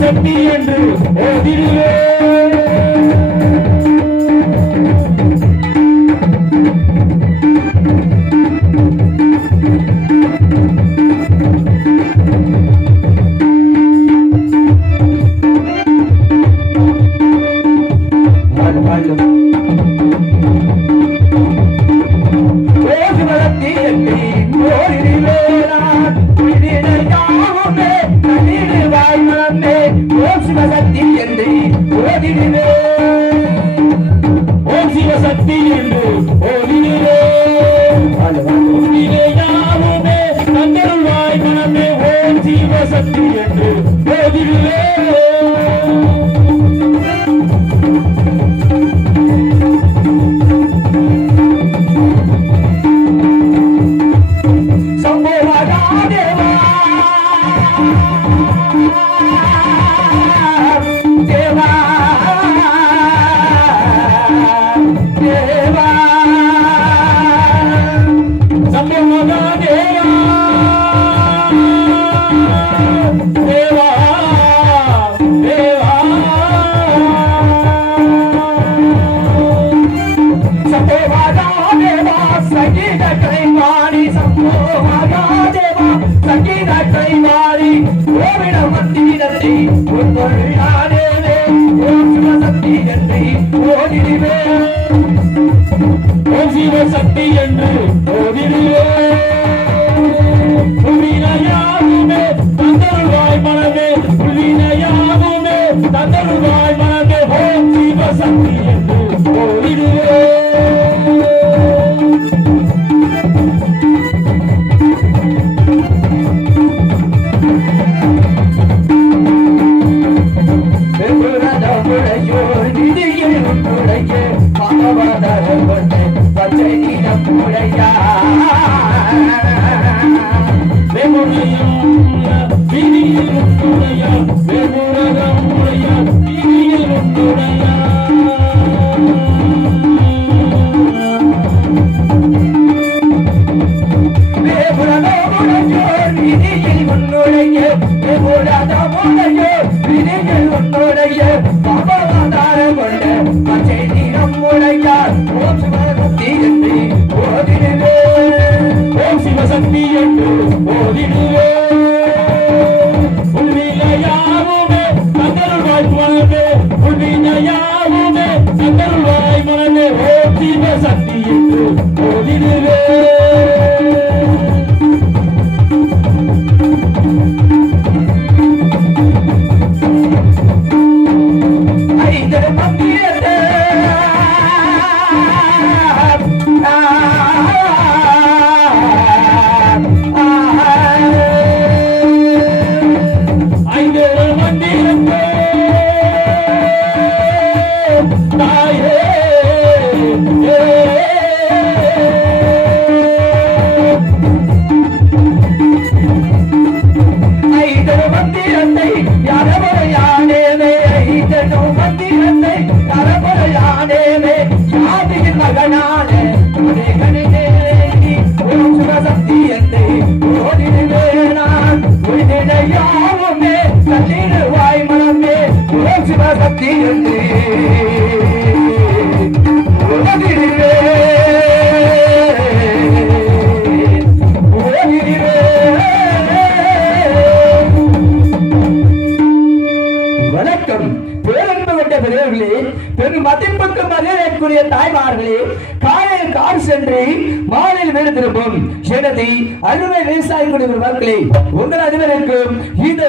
சக்தி என்று ஓதிடுவே சக்தி என்று ஓதிடுவே புவினையாகுமே தந்தருள்வாய் மனமே புவினையாகுமே தந்தருள்வாய் மனமே ஓம் சிவ சக்தி என்று ஓதிடுவே சக்தி என்று ஓதிடுவே உள்வினையாகுமே தந்தருள்வாய் மனமே உள்வினையாகுமே தந்தருள்வாய் மனமே ஓம் சிவ சக்தி என்று ஓதிடுவே தாய்மார்களே காலையில் கார் சென்று மாலையில் வீடு திரும்பும் எனது அருமை விவசாய குடிமக்களே உங்கள் அனைவருக்கும் இது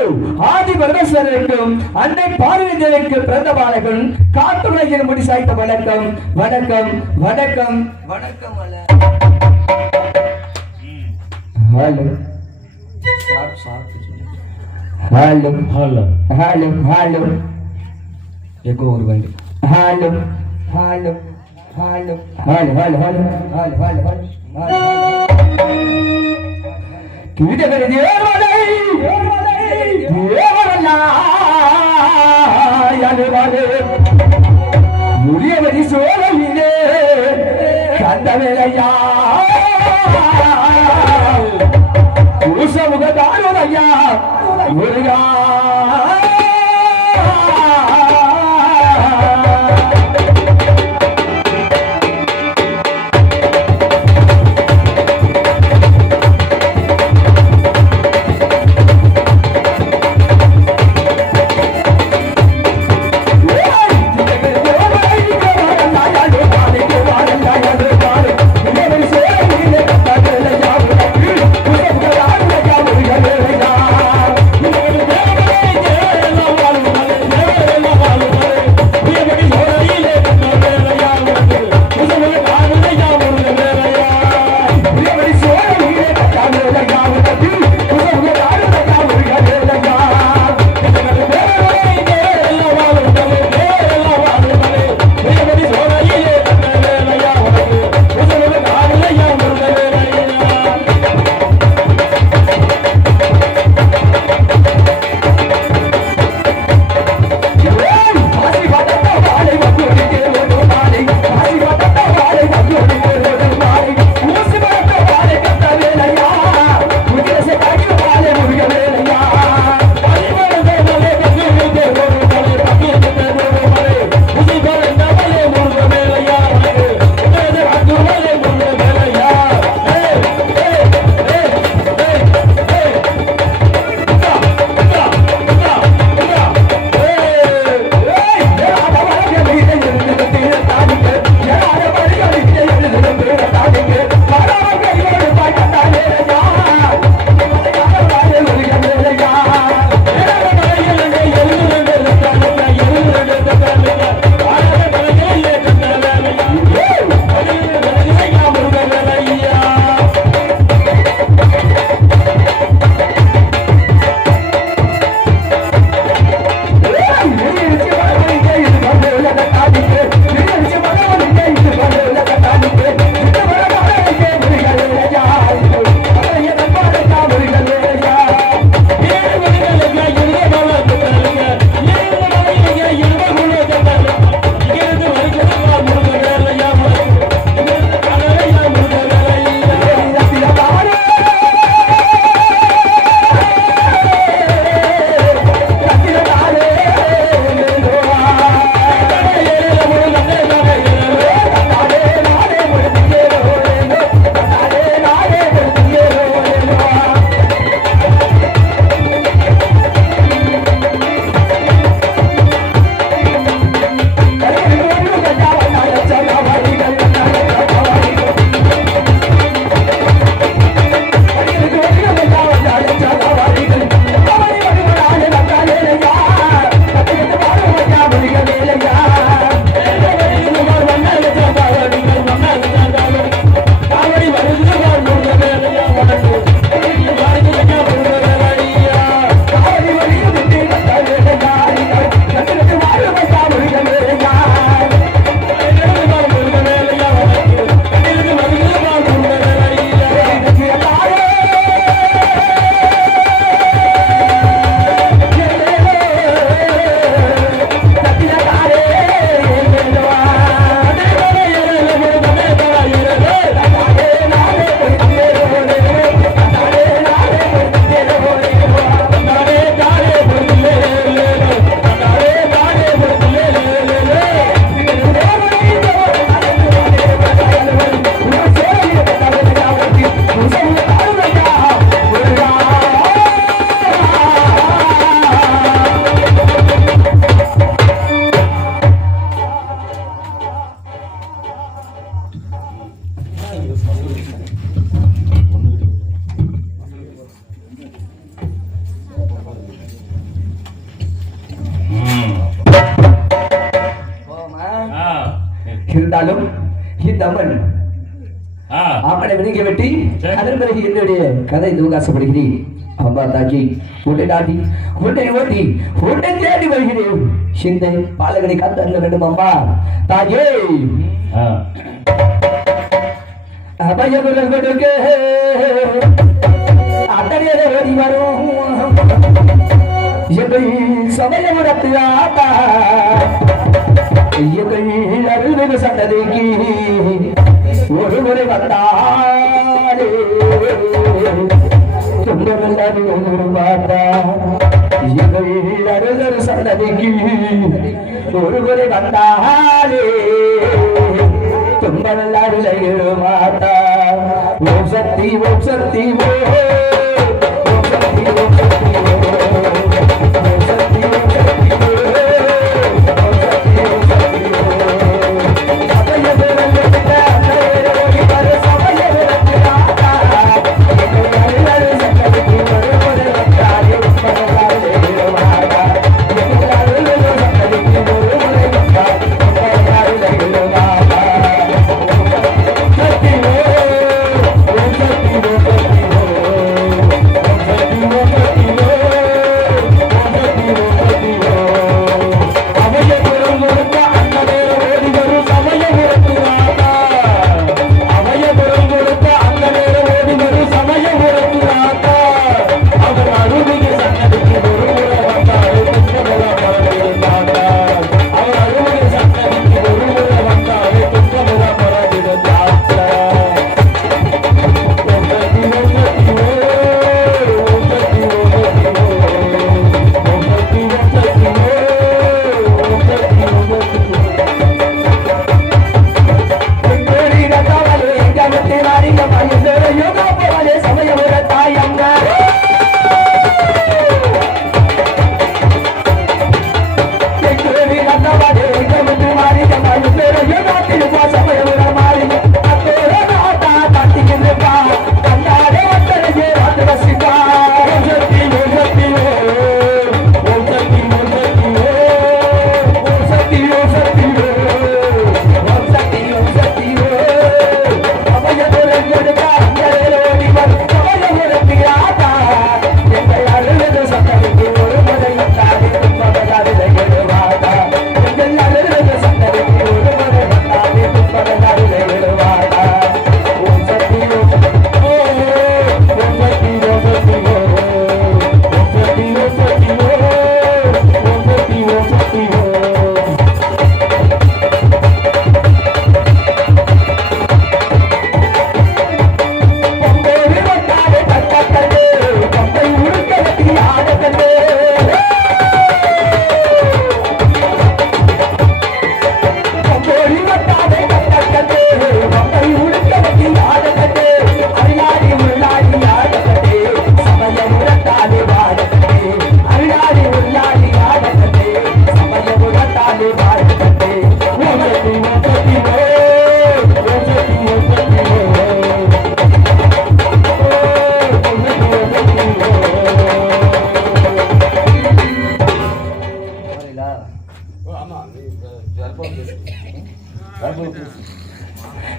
ஆதி பரமேஸ்வரருக்கும் அன்னை பார்வதி தேவிக்கு பிறந்த பாலகன் காட்டுலகில் முடி சாய்த்த வணக்கம் வணக்கம் வணக்கம் வணக்கம் hello hello hello hello echo ஒரு வண்டி hello hello hello hello hello hello hello hello hello கீழே வருது முதியவரி சோழவிலே கண்டவேலையா முகதாரோரையா முருகா இருந்தாலும் இந்த அம்மன் ஆமனை வினிக்க வெட்டி அதன் பிறகு என்னுடைய கதை தூகாசப்படுகிறேன். அம்மா தாக்கி உன்னை நாட்டி உன்னை ஓட்டி உன்னை தேடி வருகிறேன். சிந்தை பாலகனை காத்து அருள வேண்டும் அம்மா தாயே. அபய குரல் கொடுக்க அத்தகைய ஓடி வரும் எங்கள் சமயபுரத்து ஆத்தா எங்கள் அருள்மிகு சன்னதிக்கு ஒரு முறை வந்தாலே துன்பமில்லாத மாட்டா எங்கள் அருள் சன்னதிக்கு ஒரு முறை வந்தாலே துன்பமில்லாத மாட்டா ஓம் சக்தி ஓம் சக்தி ஓம் சக்தி ஓம் சக்தி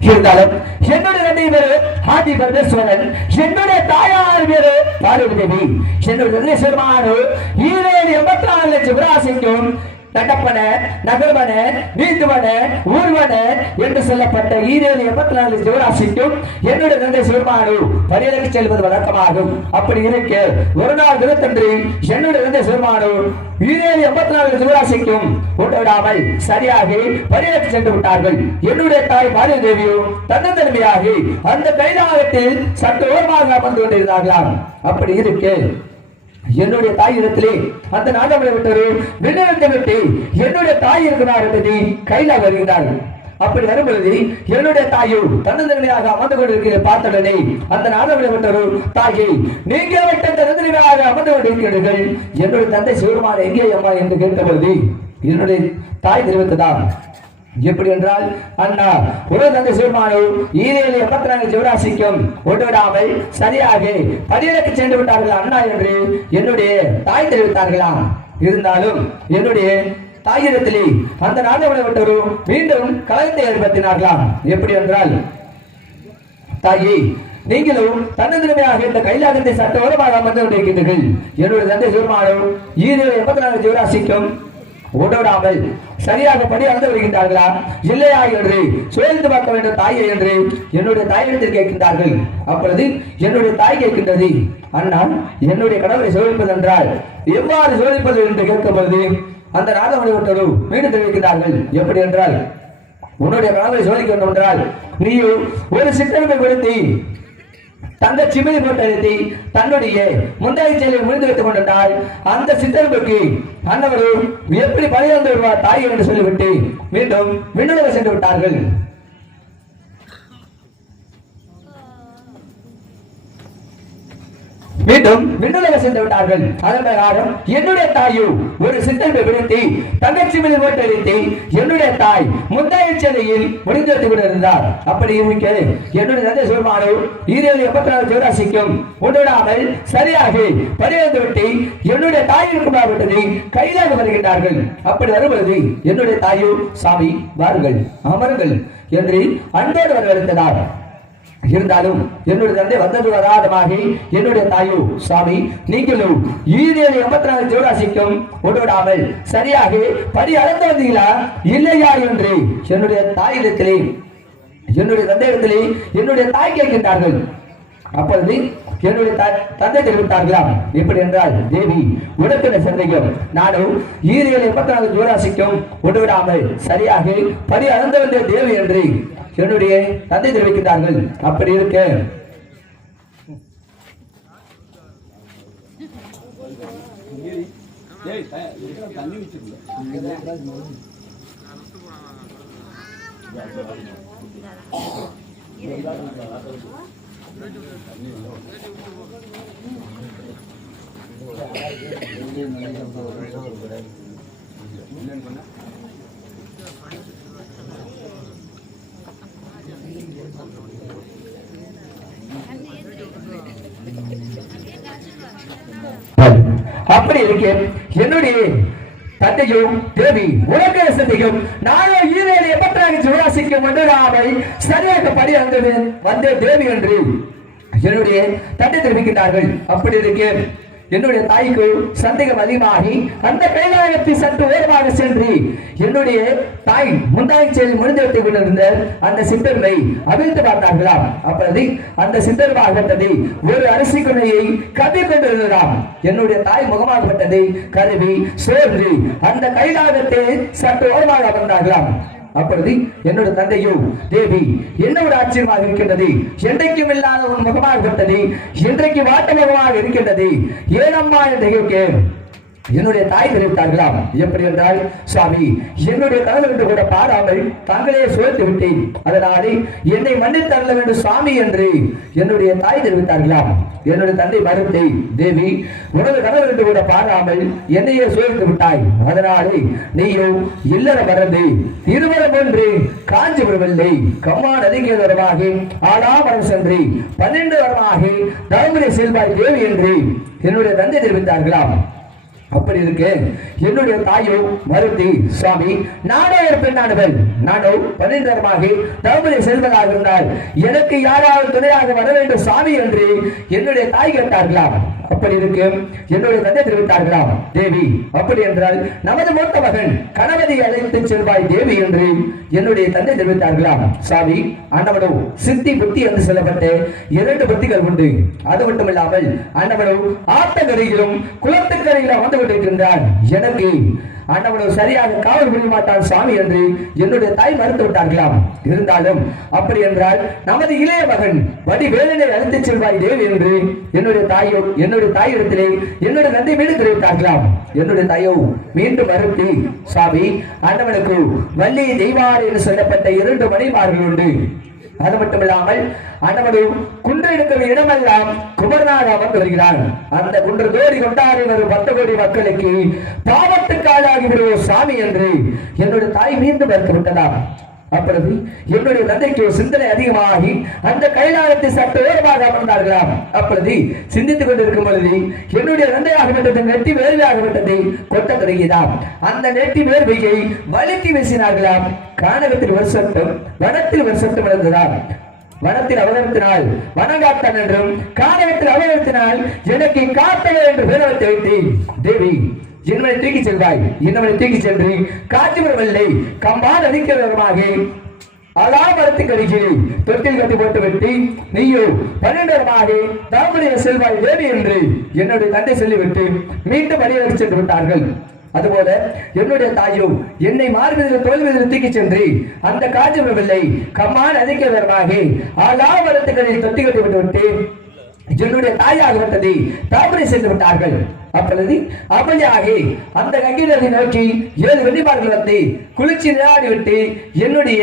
இருந்தாலும் என்னுடைய நன்றி பேரு ஆதி பரமேஸ்வரன், என்னுடைய தாயார் பேரு பார்வதி தேவி, என்னுடைய சிறுமானு 84 லட்சம் விராசிக்கும் தட்டப்பன நகர்வன நீந்துவன ஊர்வன என்று சொல்லப்பட்ட 84 ஜீவராசிக்கும் என்னுடைய தந்தை சிவருமானு பரியலுக்கு செல்வது வழக்கமாகும். அப்படி இருக்க ஒரு நாள் தினத்தன்று என்னுடைய தந்தை சிவருமானு 84 ஜீவராசிக்கும் விடாமல் சரியாக பரியலுக்கு சென்று விட்டார்கள். என்னுடைய தாய் பார்வதி தேவியும் தன்னந்தன்மையாகி அந்த கைலாயத்தில் சற்று ஓரமாக அமர்ந்து கொண்டிருந்தார்களாம். அப்படி இருக்க என்னுடைய தாய் இடத்திலே அந்த நாடகங்களை விட்டரு நினைவத்தை விட்டு என்னுடைய தாய் இருக்கிறார் என்பதை கையில வருகிறார்கள். அப்படி வரும்பொழுது என்னுடைய தாயும் தன்னந்தனிமையாக அமர்ந்து கொண்டிருக்கிற பார்த்தவுடனே அந்த நாடகங்களை விட்டரு தாயை நீங்க விட்ட தன்னந்தனிமையாக அமர்ந்து கொண்டிருக்கிறீர்கள், என்னுடைய தந்தை சிவருமான் எங்கே அம்மா என்று கேட்டபொழுது என்னுடைய தாய் தெரிவித்ததாம். எப்படி என்றால் அண்ணா ஒரு தந்தை சிவருமானு 84 ஜீவராசிக்கும் ஒட்டுவிடாமல் சரியாக பதிலுக்கு சென்று விட்டார்கள் அண்ணா என்று என்னுடைய தாய் தெரிவித்தார்களாம். இருந்தாலும் என்னுடைய தாயிடத்திலே அந்த நாடகம் விட்டவரும் மீண்டும் கலகத்தை ஏற்படுத்தினார்களாம். எப்படி என்றால் தாயே நீங்களும் தன்னந்தனிமையாக இந்த கைலாயத்தை சட்ட ஓரமாக அமர்ந்து கொண்டிருக்கின்றீர்கள், என்னுடைய தந்தை சிவருமானு 84 ஜீவராசிக்கும் ஓடோடாமல் சரியாக படி அளந்து வருகின்றார்களா இல்லையா என்று சோதித்து பார்க்க வேண்டும் தாயை என்று என்னுடைய தாயிடத்தில் கேட்கின்றார்கள். அப்பொழுது என்னுடைய தாய் கேட்கின்றது, அண்ணா என்னுடைய கணவரை சோதிப்பது என்றால் எவ்வாறு சோதிப்பது என்று கேட்கும் பொழுது அந்த நாதமணி ஒட்டரு மீண்டும் தெரிவிக்கிறார்கள். எப்படி என்றால், உன்னுடைய கணவரை சோதிக்க வேண்டும் என்றால் நீயும் ஒரு சிற்றமைப்பை கொடுத்தி தங்க சிமிழி போட்டு அழுத்தி தன்னுடைய முந்தாய் செயலை முடிந்து வைத்துக் கொண்டிருந்தால் அந்த சித்தர்களுக்கு அன்னவரும் எப்படி பணியாந்து வருவார் தாய் என்று சொல்லிவிட்டு மீண்டும் விண்ணுலக சென்று விட்டார்கள். மீண்டும் விண்ணுலக சென்று விட்டார்கள். அதன் பிரகாரம் என்னுடைய தாயும் ஒரு சித்தனை விடுத்தி தங்கச்சி மீது போட்டு அழித்து என்னுடைய தாய் முந்தாய சேலையில் முடிந்து வைத்துக் கொண்டிருந்தார். அப்படி இருக்க என்னுடைய தந்தை சொல்மானோ 84 ஜீவராசிக்கும் உண்டாமல் சரியாக பணியாந்து விட்டு என்னுடைய தாயிற்கு விட்டது கையிலாக வருகின்றார்கள். அப்படி வருவது என்னுடைய தாயும் சாமி வாருங்கள் அமருங்கள் என்று அன்போடு வரவழைத்ததார். இருந்தாலும் என்னுடைய தந்தை வந்தது வராதமாக என்னுடைய தாயோ சாமி நீங்களும் 84 ஜீவராசிக்கும் ஒன்றுவிடாமல் சரியாக படி அளந்து வந்தீங்களா இல்லையா என்று என்னுடைய தாயிடத்திலே என்னுடைய தந்தையிடத்திலே என்னுடைய தாய் கேட்கின்றார்கள். அப்பொழுது என்னுடைய தந்தை தெரிவித்தார்களாம். எப்படி என்றால், தேவி உனக்கு சந்தேகம், நானும் 84 ஜீவராசிக்கும் ஒன்றுவிடாமல் சரியாக படி அளந்து வந்த தேவி என்று என்னுடைய தந்தை தெரிவிக்கின்றார்கள். அப்படி இருக்க அப்படி இருக்கேன் என்னுடைய தந்தையும் தேவி உலக சந்தையும் நானும் 84 ஜீவராசிக்கும் ஒன்றாமை சரியாக படி வந்த தேவி என்று என்னுடைய தந்தை தெரிவிக்கின்றார்கள். அப்படி இருக்கேன் என்னுடைய தாய்க்கு சந்தேகம் அதிகமாகி அந்த கைலாயத்தை சற்று ஓரமாக சென்று என்னுடைய தாய் முந்தாய் செயல் முடிந்து வைத்துக் கொண்டிருந்த அந்த சித்தர்மை அவிழ்த்து பார்த்தார்களாம். அப்பொழுது அந்த சித்தர்மாகப்பட்டது ஒரு அரிசி குணையை கவி கொண்டிருந்தாம். என்னுடைய தாய் முகமாகப்பட்டது கருவி சோர்ந்து அந்த கைலாயத்தை சற்று ஓரமாக அமர்ந்தார்களாம். அப்பொழுது என்னுடைய தந்தையோ தேவி என்னோட ஆச்சரியமாக இருக்கின்றது, என்றைக்கும் இல்லாத ஒரு முகமாகப்பட்டது இன்றைக்கு வாட்ட முகமாக இருக்கின்றது, ஏனம்மா என்று கேட்க என்னுடைய தாய் தெரிவித்தார்களாம். எப்படி என்றால், சுவாமி என்னுடைய கணவர் என்று கூட பாராமல் தாங்களே சோதித்து விட்டேன், அதனாலே என்னை மன்னித்து தள்ள வேண்டும் சுவாமி என்று என்னுடைய தாய் தெரிவித்தார்களாம். என்னுடைய தந்தை மறுத்தை, தேவி உனது கணவர் என்று கூட பாராமல் என்னையே சோதித்து விட்டாய், அதனாலே நீயும் இல்லற மறந்து இருவரம் ஒன்று காஞ்சிபுரமில்லை கம்மா நதிக்கு வரமாக ஆடாமரம் சென்று 12 வருடமாக தர்மபுரி செல்வாய் தேவி என்று என்னுடைய தந்தை தெரிவித்தார்களாம். அப்படி இருக்கு என்னுடைய தாயோ மறுத்தி, சுவாமி நானே ஒரு பெண்ணானவள், நானோ 12 வருடமாக தர்மபுரி செல்வதாக இருந்தால் எனக்கு யாராவது துணையாக வர வேண்டும் சாமி என்று என்னுடைய தாய் கேட்டார்களாம். அப்படி இருக்கு என்னுடைய தந்தை தெரிவித்தார்களாம். தேவி அப்படி என்றால் நமது மூத்த மகன் கணவனை அழைத்து செல்வாய் தேவி என்று என்னுடைய தந்தை தெரிவித்தார்களாம். சாமி அண்ணவனோ சித்தி புத்தி என்று சொல்லப்பட்ட 2 புத்திகள் உண்டு. அது மட்டுமில்லாமல் அண்ணவனோ ஆத்தங்கரையிலும் குளத்துக்கரையிலும் வந்து கொண்டிருக்கின்றான். எனக்கு அண்ணவனோ சரியாக காவல் புரிய மாட்டான் சாமி என்று என்னுடைய தாய் மறுத்து விட்டார்களாம். இருந்தாலும் அப்படி என்றால் நமது இளைய மகன் வடி வேலனை அழைத்து செல்வாய் தேவி என்று என்னுடைய தாயிடத்திலே என்னுடைய நன்றி மீண்டும் தெரிவித்தார்களாம். என்னுடைய தாயோ மீண்டும் மறுத்து, சாமி அண்ணவனுக்கு வள்ளி தெய்வாறு என்று சொல்லப்பட்ட 2 மணிமார்கள் உண்டு. அது மட்டுமில்லாமல் அண்ணவனு குன்று எடுக்கும் இடமெல்லாம் குமரனாக அமர்ந்து வருகிறான். அந்த குன்று கோடி கொண்டாடி வரும் 10 கோடி மக்களுக்கு பாவத்துக்காளாகி விடுவோம் சாமி என்று என்னுடைய தாய் மீண்டும் மறுத்து விட்டதாம். அப்பொழுது என்னுடைய தந்தைக்கு சிந்தனை அதிகமாகி அந்த கைலாயத்தை சற்று ஓரமாக அமர்ந்தார்களாம். அப்பொழுது சிந்தித்துக் கொண்டிருக்கும் பொழுது என்னுடைய தந்தையாகப்பட்டது நெட்டி வேர்வையாகப்பட்டது கொட்ட தொடங்கியதாம். அந்த நெட்டி வேர்வையை வலிக்கு வீசினார்களாம். கானகத்தில் ஒரு சத்தம், வனத்தில் ஒரு சத்தம் விழுந்ததாம். வனத்தில் அவதரித்தினால் வனங்காத்தான் என்றும், கானகத்தில் அவதரித்தினால் எனக்கு காத்தவர் என்று பேரவத்தை வைத்தேன். தேவி என்னவனை தூக்கி செல்வாய். என்னவனை தூக்கி சென்று காஞ்சிபுரம் வெள்ளை கம்பால் அடிக்கிறவருமாக அலாமரத்துக்கு அருகில் தொட்டில் கட்டி போட்டு விட்டு நீயோ 12 தாமரைய செல்வாய் தேவி என்று என்னுடைய தந்தை சொல்லிவிட்டு மீண்டும் அடியெடுத்து சென்று விட்டார்கள். அதுபோல என்னுடைய தாயோ என்னை மார்பதில் தோல்வதில் தூக்கி சென்று அந்த காஞ்சிபுரம் வெள்ளை கம்மான் அதிக்கிறவருமாக அலாமரத்துக்களில் தொட்டி கட்டி விட்டு என்னுடைய தாயாகப்பட்டதை தாமரை சென்று விட்டார்கள். அப்பொழுது அப்படியாகி அந்த கங்கை நதி நோக்கி 7 வெள்ளிமார்கள் வந்து குளிர்ச்சி விளையாடி விட்டு என்னுடைய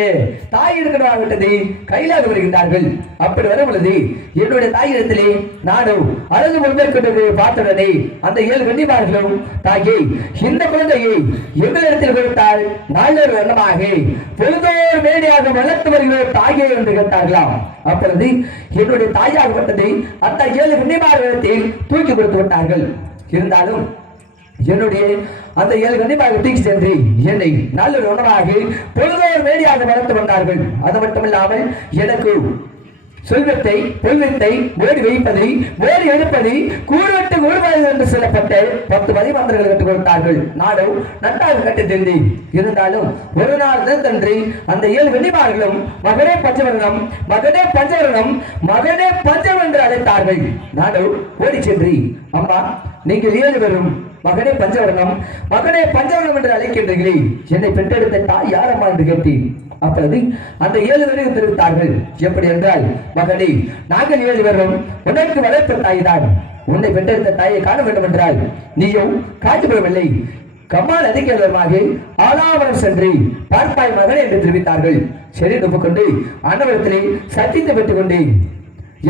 தாய் இருக்கிறார்விட்டது கையிலாக வருகின்றார்கள். அப்படி வரும் பொழுது என்னுடைய தாயிடத்திலே நானும் அழகு முன்மேற்கொண்டு பார்த்தவுடனே அந்த 7 வெள்ளிமார்களும் தாயே இந்த குழந்தையை எங்களிடத்தில் கொடுத்தால் நாளொரு வண்ணமாக பொழுதோர் மேடையாக வளர்த்து வருகிற தாயே என்று கேட்டார்களாம். அப்பொழுது என்னுடைய தாயாகப்பட்டதை அந்த 7 வெள்ளிமார்களிடத்தில் தூக்கி கொடுத்து விட்டார்கள். இருந்தாலும் என்னுடைய அந்த 7 கன்னிமார்கள் தூக்கி சென்று என்னை நல்ல உணவாக பொழுதோர் மேடியாக வளர்த்து வந்தார்கள். அது மட்டுமில்லாமல் எனக்கு சொல்வத்தை பொல்வத்தை ஓடி வைப்பதை ஓடி எடுப்பதை கூறுவட்டு கூறுவது என்று சொல்லப்பட்ட 10 பதிமந்திரங்கள் கற்றுக் கொடுத்தார்கள். நானும் நன்றாக கற்றுத் தெரிந்தேன். இருந்தாலும் ஒரு நாள் தன்றி அந்த 7 வெள்ளிமார்களும் மகனே பஞ்சவரணம் மகனே பஞ்சவரணம் மகனே பஞ்சம் என்று அழைத்தார்கள். நானும் ஓடி சென்று அம்மா நீங்கள் 7 பேரும் மகனே பஞ்சவரணம் மகனே பஞ்சவரணம் என்று அழைக்கின்றீர்களே என்னை பெற்றெடுத்த தாய் யாரம்மா என்று கேட்டேன். அப்பொழுது அந்த 7 பேரும் தெரிவித்தார்கள். எப்படி என்றால் மகனே நாங்கள் 7 பேரும் உனக்கு வளர்த்த தாய் தான். உன்னை பெற்றெடுத்த தாயை காண வேண்டும் என்றால் நீயும் காஞ்சிபுரம் வெள்ளை கம்மால் அதிகமாக ஆலாவரம் சென்று பார்ப்பாய் மகனே என்று தெரிவித்தார்கள். சரி ஒப்புக்கொண்டு அன்னவரத்திலே சத்தியத்தை பெற்றுக் கொண்டேன்.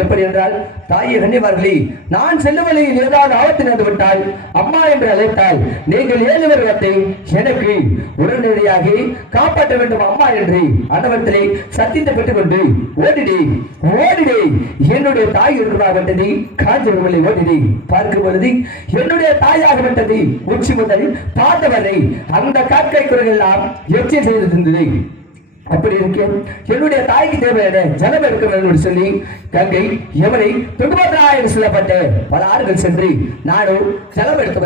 எப்படி என்றால் தாயை கண்ணியமார்களே நான் செல்லும் வழியில் ஏதாவது ஆபத்து நடந்து விட்டால் அம்மா என்று அழைத்தால் நீங்கள் 7 பேர்களை எனக்கு உடனடியாக காப்பாற்ற வேண்டும் அம்மா என்று அன்னவரத்திலே சத்தியத்தை பெற்றுக் கொண்டு ஓடிடே ஓடிடே என்னுடைய தாய் இருக்கிறாகப்பட்டது காஞ்சிபுரம் ஓடிடே பார்க்கும் பொழுது என்னுடைய தாயாகப்பட்டது உச்சி முதல் பார்த்தவரை அந்த காக்கை குரல் எல்லாம் எச்சை செய்து இருந்தது. அப்படி இருக்கு என்னுடைய தாய்க்கு தேவையான ஜலம் எடுக்க வேண்டும் என்று சொல்லி கங்கை யமுனை துங்கபத்ரா என்று சொல்லப்பட்ட பல ஆறுகள் சென்று நானும் ஜலம் எடுத்து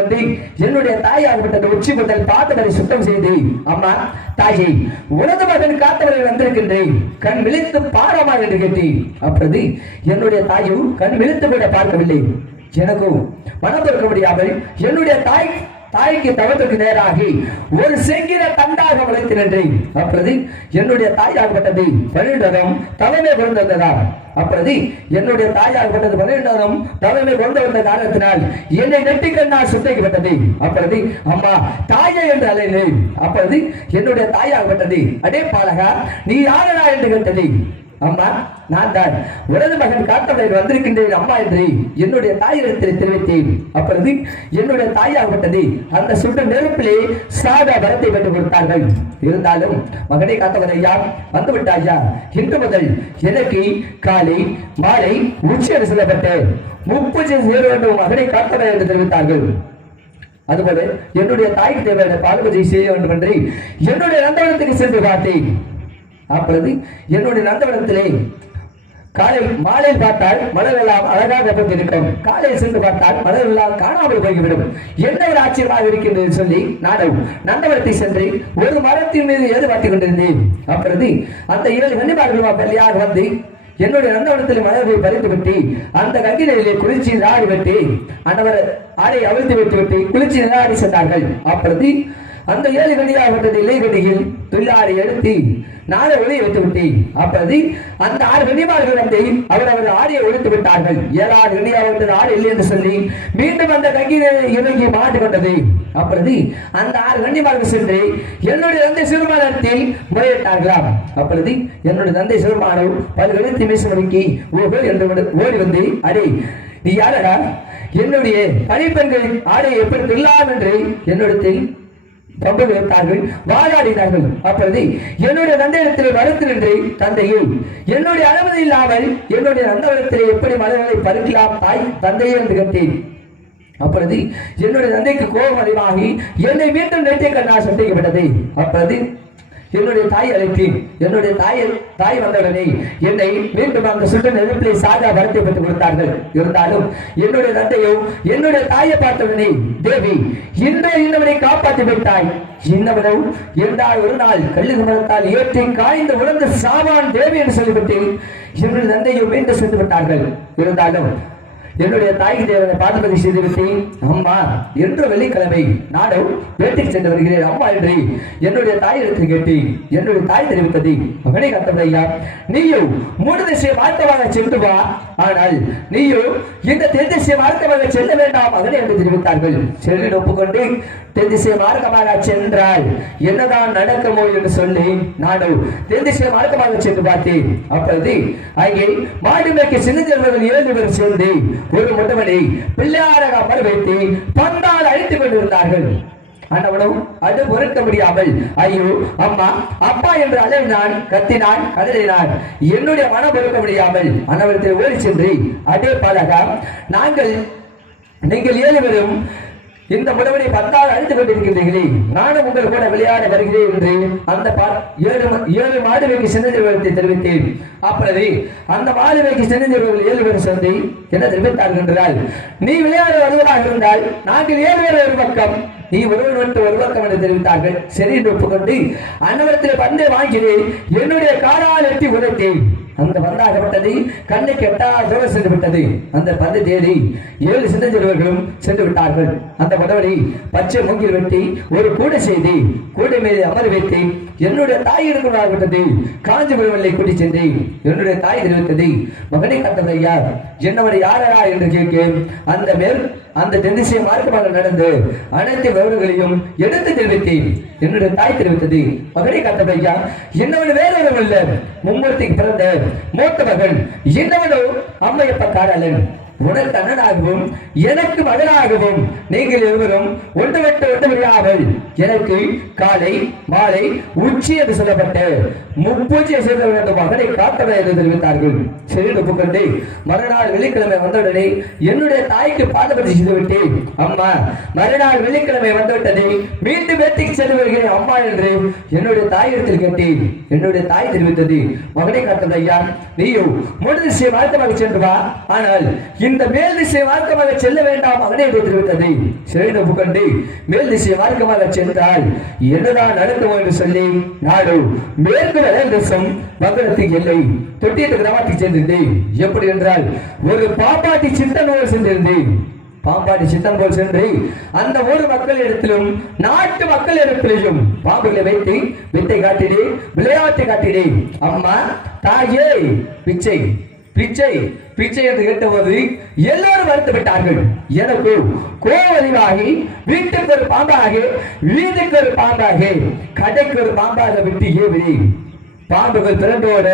வந்து என்னுடைய தாயாகப்பட்டது உச்சி முதல் பார்த்தவரை சுத்தம் செய்து அம்மா தாயை உனது மகன் காத்தவரை வந்திருக்கின்றேன் கண் விழித்து பாரமா என்று கேட்டேன். அப்பொழுது என்னுடைய தாயும் கண் விழித்து கூட பார்க்கவில்லை. எனக்கும் மனம் பொறுக்க முடியாமல் என்னுடைய தாய்க்கு தவத்துக்கு நேராகி ஒரு செங்கிர தண்டாக வளைத்து நின்றேன். அப்பொழுது என்னுடைய தாயாகப்பட்டது 12 தலைமை கொண்டு வந்ததாம். அப்பொழுது என்னுடைய தாயாகப்பட்டது 12 தலைமை கொண்டு வந்த காரணத்தினால் என்னை நெட்டிக்கண்ணால் சுத்தைக்கப்பட்டது. அப்பொழுது அம்மா தாயை என்று அழைந்தேன். அப்பொழுது என்னுடைய தாயாகப்பட்டது அடே பாலகா நீ யாரடா என்று கேட்டது. அம்மா நான் தான் உனது மகன் காத்தவரையில் வந்திருக்கின்றேன் அம்மா என்று என்னுடைய தாயிடத்தில் தெரிவித்தேன். அப்பொழுது என்னுடைய தாயாகப்பட்டது அந்த சுட்ட நெருப்பிலே சாத வரத்தை பெற்றுக் கொடுத்தார்கள். இருந்தாலும் மகனை காத்தவரையா வந்துவிட்டாயா இன்று முதல் எனக்கு காலை மாலை உச்சி சொல்லப்பட்ட 30 மகனை காத்தவரை என்று தெரிவித்தார்கள். அதுபோல என்னுடைய தாய்க்கு தேவையான பாலுபூஜை செய்ய வேண்டும் என்று என்னுடைய நந்தவனத்துக்கு சென்று பார்த்தேன். அப்பொழுது என்னுடைய நந்தவனத்திலே காலை மாலையில் பார்த்தால் மலர் எல்லாம் அழகாக இருக்கும். காலையில் சென்று பார்த்தால் மலர் எல்லாம் காணாமல் போய்விடும். என்ன ஒரு ஆச்சரியமாக இருக்கின்றது சொல்லி நானும் நந்தவனத்தை சென்று ஒரு மரத்தின் மீது ஏது பார்த்துக் கொண்டிருந்தேன். அப்பொழுது அந்த 7 கன்னிமார்களும் பள்ளியாக வந்து என்னுடைய நந்தவனத்தில் மலர்களை பறித்து விட்டு அந்த கங்கிலே குளிர்ச்சி நீராடி விட்டு அன்னவர் ஆடை அவிழ்த்து விட்டு குளிர்ச்சி நீராடி சென்றார்கள். அப்பொழுது அந்த 7 கனியாகப்பட்டது இலைகடியில் துள்ளாடி எடுத்து நாளை ஒளியை வைத்து விட்டேன். அப்பொழுது அந்த 6 கன்னிமார்கள் வந்து அவர் ஆடையை ஒழித்து விட்டார்கள். 7 கன்னியாகப்பட்டது ஆடை இல்லை என்று சொல்லி மீண்டும் அந்த கங்கிலே இறங்கி மாட்டிக்கொண்டது. அப்பொழுது அந்த 6 கன்னிமார்கள் சென்று என்னுடைய தந்தை சிறுமானத்தில் முறையிட்டார்களாம். அப்பொழுது என்னுடைய தந்தை சிறுமானோ பல்கழுத்தி மீசமணிக்கு என்று ஓடி வந்து அடே நீ யாரடா என்னுடைய பணிப்பெண்கள் ஆடையை எப்படி தில்லாம் என்று என்னிடத்தில் பம்பு வைத்தார்கள் வாதாடினார்கள். அப்பொழுது என்னுடைய தந்தையிடத்தில் மறுத்து நின்று தந்தையை என்னுடைய அனுமதி இல்லாமல் என்னுடைய நந்தவனத்திலே எப்படி மலர்களை பறிக்கலாம் தாய் தந்தையே என்று கேட்டேன். அப்பொழுது என்னுடைய தந்தைக்கு கோபம் அதிகமாகி என்னை மீண்டும் நெற்றிய கண்ணால் சந்திக்கப்பட்டது. அப்பொழுது என்னுடைய தாய் அழைத்தேன். என்னுடைய தாய் வந்தவுடனே என்னை மீண்டும் அந்த சுட்டு நெருப்பிலை சாதா வரத்தை பெற்றுக் கொடுத்தார்கள். இருந்தாலும் என்னுடைய தந்தையோ என்னுடைய தாயை பார்த்தவுடனே, தேவி இன்றைய இன்னவனை காப்பாற்றி விட்டாய், இன்னவனோ என்றால் ஒரு நாள் கல்லுக்கு மரத்தால் ஏற்றி காய்ந்து உணர்ந்து சாவான் தேவி என்று சொல்லிவிட்டு என்னுடைய தந்தையோ மீண்டும் சென்று விட்டார்கள். இருந்தாலும் என்னுடைய தாய்க்கு தேவனை பாதுகாப்பு செய்துவிட்டு, அம்மா என்று வெள்ளிக்கிழமை நானும் வேட்டைக்கு சென்று வருகிறேன் அம்மா என்று என்னுடைய தாயிடத்தில் கேட்டு என்னுடைய தாய் தெரிவித்தது, மகனை கத்தமையா நீயோ மூன்று திசை மார்க்கமாக சென்று வா, ஆனால் நீயோ இந்த தென் திசை மார்க்கமாக செல்ல வேண்டாம் மகனை என்று தெரிவித்தார்கள். செல்வி ஒப்புக்கொண்டு தென் திசை மார்க்கமாக சென்றால் என்னதான் நடக்குமோ என்று சொல்லி நானும் தென் திசை மார்க்கமாக சென்று பார்த்தேன். அப்பொழுது அங்கே மாடு மேய்க்க சின்ன செல்வர்கள் 7 பேர் சேர்ந்து ஒரு முட்டவனை பிள்ளையாராக அமர வைத்து பந்தால் அழித்துக் கொண்டிருந்தார்கள். ஆனவனும் அது பொறுக்க முடியாமல் ஐயோ அம்மா அப்பா என்று அழைனான், கத்தினான், கதறினான். என்னுடைய மனம் பொறுக்க முடியாமல் அன்னவரத்தில் ஓடி சென்று அதே பாலகா நீங்கள் 7 பேரும் இந்த முடவனை 10 அழித்துக் கொண்டிருக்கின்றீர்களே, நானும் உங்கள் கூட விளையாட வருகிறேன் என்று அந்த 7 மாடுவைக்கு சின்னத்தை தெரிவித்தேன். அப்பொழுது அந்த மாடுவைக்கு சின்னவர்கள் 7 பேர் சேர்ந்து என்ன தெரிவித்தார்கள் என்றால், நீ விளையாட வருவதாக இருந்தால் நாங்கள் 7 பேர் ஒரு பக்கம், நீ ஒருவன் மட்டும் ஒரு பக்கம் என்று தெரிவித்தார்கள். சரி என்று ஒப்புக்கொண்டு அன்னவரத்தில் பந்தை வாங்கினேன். என்னுடைய காலால் எட்டி உதைத்தேன். அந்த பந்தாகப்பட்டது கண்ணை கெட்டா தூரம் சென்று விட்டது. அந்த பந்தை தேடி 7 சின்னஞ்செல்வர்களும் சென்று விட்டார்கள். அந்த படவனை பச்சை மூங்கில் வெட்டி ஒரு கூடை செய்து கூடை மீது அமர வைத்து என்னுடைய தாய் இருக்கிறார்விட்டது காஞ்சிபுரம் கூட்டி சென்று என்னுடைய தாய் தெரிவித்தது, மகனை கத்தமையா என்னவனை யாரா என்று கேட்க அந்த தென்திசை மார்க்கமாக நடந்து அனைத்து விவரங்களையும் எடுத்து தெரிவித்தேன். என்னுடைய தாய் தெரிவித்தது, மகனை கத்தமையா என்னவன் வேறொரு அல்ல, மும்மூர்த்திக்கு பிறந்த மூத்த மகன், என்னவனோ அம்மையப்ப காரலன், உனக்கு அண்ணனாகவும் எனக்கு மகனாகவும் நீங்கள் இருவரும் ஒன்று விட்டு ஒன்று விடாமல் எனக்கு காலை மாலை உச்சி என்று சொல்லப்பட்ட முப்பூச்சியை செய்த வேண்டும் மகனை காத்தவை என்று தெரிவித்தார்கள். சரி ஒப்புக்கொண்டு மறுநாள் வெள்ளிக்கிழமை வந்தவுடனே என்னுடைய தாய்க்கு பாதபதி செய்துவிட்டு, அம்மா மறுநாள் வெள்ளிக்கிழமை வந்துவிட்டது, மீண்டும் வேட்டைக்கு சென்று வருகிறேன் அம்மா என்று என்னுடைய தாயிடத்தில் கேட்டேன். என்னுடைய தாய் தெரிவித்தது, மகனை காத்தது ஐயா நீயோ மூன்று திசை மார்க்கமாக சென்று வா, ஆனால் இந்த மேல் திசை மார்க்கமாக செல்ல வேண்டாம் மகனை என்று தெரிவித்தது. சரி ஒப்புக்கொண்டு மேல் திசை மார்க்கமாக சென்றால் என்னதான் நடக்கும் என்று சொல்லி நாடு மேற்கு தேசம் வங்கடத்துக்கு எல்லை தொட்டியத்து கிராமத்துக்கு சென்றிருந்தேன். எப்படி என்றால் ஒரு பாப்பாட்டி சித்தனோடு சென்றிருந்தேன். பாம்பாடி சித்தம் போல் சென்று அந்த ஊர் மக்கள் இடத்திலும் நாட்டு மக்கள் இடத்திலும் பாம்புகளை வைத்து வித்தை காட்டினே, விளையாட்டு காட்டினே. அம்மா தாயே பிச்சை பிச்சை பிச்சை என்று கேட்டபோது எல்லாரும் மறுத்து விட்டார்கள். எனக்கு கோவதிவாகி வீட்டுக்கு ஒரு பாம்பாக, வீட்டுக்கு ஒரு பாம்பாக, கடைக்கு ஒரு பாம்பாக விட்டு ஏவி பாம்புகள் திரண்டோடு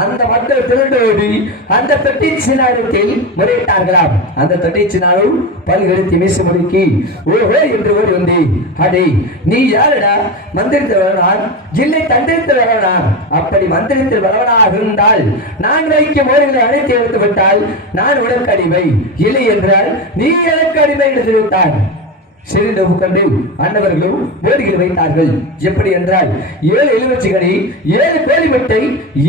அந்த மக்கள் திரண்டோடி அந்த தொட்டிச்சினாரத்தில் முறையிட்டார்களாம். அந்த தொட்டிச்சினாரும் பல்கெடுத்து மீசு முடுக்கி ஓஹோ என்று ஓடி வந்து, அடே நீ யாருடா, மந்திரத்தில் வரவனான் இல்லை தந்திரத்தில் வரவனான்? அப்படி மந்திரத்தில் வரவனாக இருந்தால் நான் வைக்கும் ஓடுகளை அழைத்து எடுத்து விட்டால் நான் உனக்கு அடிமை, இல்லை என்றால் நீ எனக்கு அடிமை என்று தெரிவித்தான். சிறிது உட்கொண்டு அன்னவர்களும் போடிகள் வைத்தார்கள். எப்படி என்றால் 7 எலுமிச்சைக்கனி, 7 கோழி முட்டை,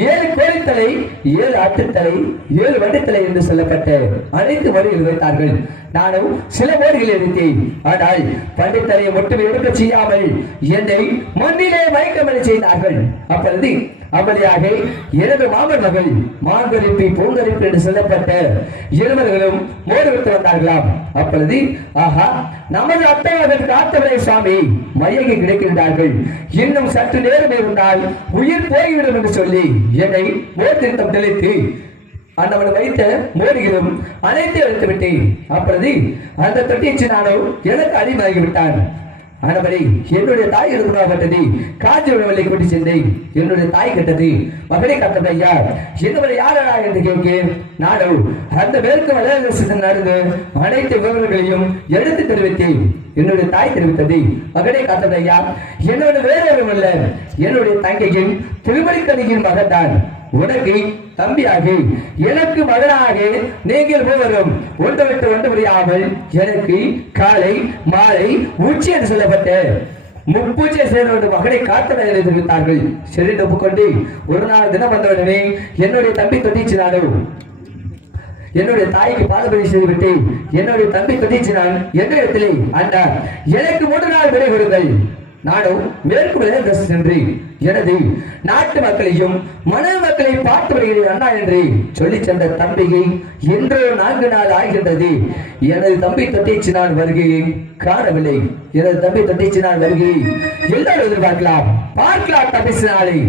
7 கோழித்தலை, 7 ஆட்டுத்தலை, 7 வண்டித்தலை என்று சொல்லப்பட்ட அனைத்து வழிகள் வைத்தார்கள். நானும் சில போடிகள் எடுத்தேன். ஆனால் பண்டித்தலையை மட்டும் எடுக்க செய்யாமல் என்னை முன்னிலே மயக்கமடை செய்தார்கள். அப்பொழுது அப்படியாக 2 மாமன் மகள் மாங்கரிப்பி பூங்கரிப்பு என்று சொல்லப்பட்ட இருவர்களும் மோடு விட்டு வந்தார்களாம். அப்பொழுது ஆஹா நமது அத்தைவர்கள் காத்தவரை சுவாமி மயங்கி கிடைக்கின்றார்கள், இன்னும் சற்று நேரம் இருந்தால் உயிர் போய்விடும் என்று சொல்லி என்னை மோர் திருத்தம் தெளித்து அந்தவன் வைத்த மோடிகளும் அனைத்து எடுத்து விட்டேன். அப்பொழுது அந்த தொட்டிச்சு நானும் எனக்கு அடிமையாகிவிட்டான். ஆனபடி என்னுடைய தாய் எடுக்கப்பட்டது காஞ்சி உணவலை கொண்டு சென்றேன். என்னுடைய தாய் கேட்டது, மகனை கட்டது ஐயா என்னவரை யாரா என்று கேட்க நானும் அந்த மேற்கு வளர்ச்சி நடந்து அனைத்து விவரங்களையும் எடுத்து தெரிவித்தேன். என்னுடைய தாய் தெரிவித்தது, மகனை காத்தது ஐயா என்னோட வேறொரு அல்ல, என்னுடைய தங்கையின் திருமணிக்கணியின் மகன்தான், உனக்கு தம்பியாக எனக்கு மகனாக நீங்கள் மூவரும் ஒன்று விட்டு ஒன்று முடியாமல் எனக்கு காலை மாலை உச்சி என்று சொல்லப்பட்ட முப்பூச்சை செய்த மகனை காத்து தெரிவித்தார்கள். சரி ஒப்புக்கொண்டு ஒரு நாள் தினம் வந்தவுடனே என்னுடைய தம்பி தொட்டிச்சினானோ என்னுடைய தாய்க்கு பாதபதி செய்துவிட்டு என்னுடைய தம்பி தொட்டிச்சினான் என்னிடத்திலே அண்ணா எனக்கு 3 நாள் விடை கொடுங்கள், நானும் மேற்கு சென்று எனது நாட்டு மக்களையும் மணல் மக்களை பார்த்து வருகிறேன் அண்ணா என்று சொல்லி சென்ற தம்பியை இன்றோ 4 நாள் ஆகின்றது. எனது தம்பி தொட்டிச்சினான் வருகையை காணவில்லை. எனது தம்பி தொட்டிச்சினான் வருகையை எல்லாரும் எதிர்பார்க்கலாம். பார்க்கலாம் தம்பிச்சினாலே.